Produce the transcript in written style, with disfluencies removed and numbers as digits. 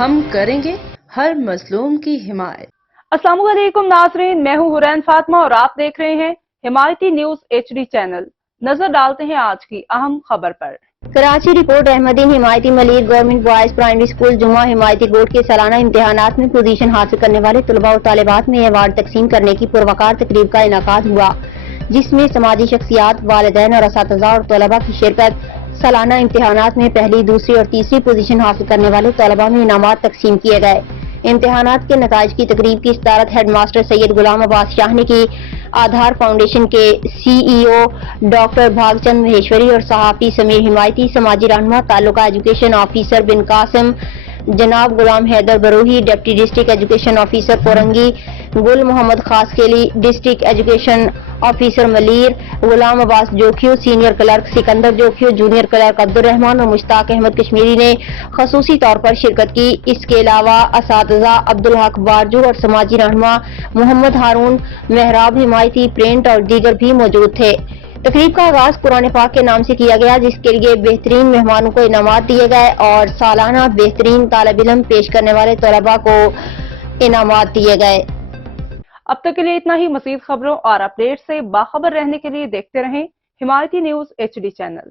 ہم کریں گے ہر مظلوم کی حمایت۔ السلام علیکم ناظرین، میں ہوں حرین فاطمہ اور آپ دیکھ رہے ہیں حمایتی نیوز HD چینل۔ نظر ڈالتے ہیں آج کی اہم خبر پر۔ Karachi report Ahmadin Himayati Malir government boys primary school Juma Himayati board کے سالانہ امتحانات میں پوزیشن حاصل کرنے والے طلباء و طالبات میں ایوارڈ تقسیم کرنے کی پروقار تقریب کا انعقاد ہوا، جس میں سماجی شخصیات، والدین اور اساتذہ اور طلباء کی شرکت۔ سالانہ امتحانات میں پہلی، دوسری اور تیسری پوزیشن حاصل کرنے والے طلباء میں انعامات تقسیم کیے گئے۔ امتحانات کے نتائج کی تقریب کی صدارت ہیڈ ماسٹر سید غلام عباس شاہ نے کی۔ آدھار فاؤنڈیشن کے CEO ڈاکٹر بھاگ چند مہیشوری اور صحافی سمیر حمایتی، سماجی رہنما تعلقہ ایجوکیشن آفیسر بن قاسم جناب Ghulam Haider Brohi, deputy district education officer پورنگی Gul Muhammad Khaskheli, district education officer Malir Ghulam Abbas Jokhio, senior clerk Sikandar Jokhio, junior clerk Abdul Rahman اور مشتاق احمد کشمیری نے خصوصی طور پر شرکت کی۔ اس کے علاوہ اساتذہ عبدالحق بارجو اور سماجی رہنما محمد ہارون محراب حمایتی، پرنٹ اور دیگر بھی موجود تھے۔ تقریب کا آغاز قرآن پاک کے نام سے کیا گیا، جس کے لیے بہترین مہمانوں کو انعامات دیے گئے اور سالانہ بہترین طالب علم پیش کرنے والے طلباء کو انعامات دیے گئے۔ اب تک کے لیے اتنا ہی۔ مزید خبروں اور اپڈیٹ سے باخبر رہنے کے لیے دیکھتے رہیں حمایتی نیوز HD چینل۔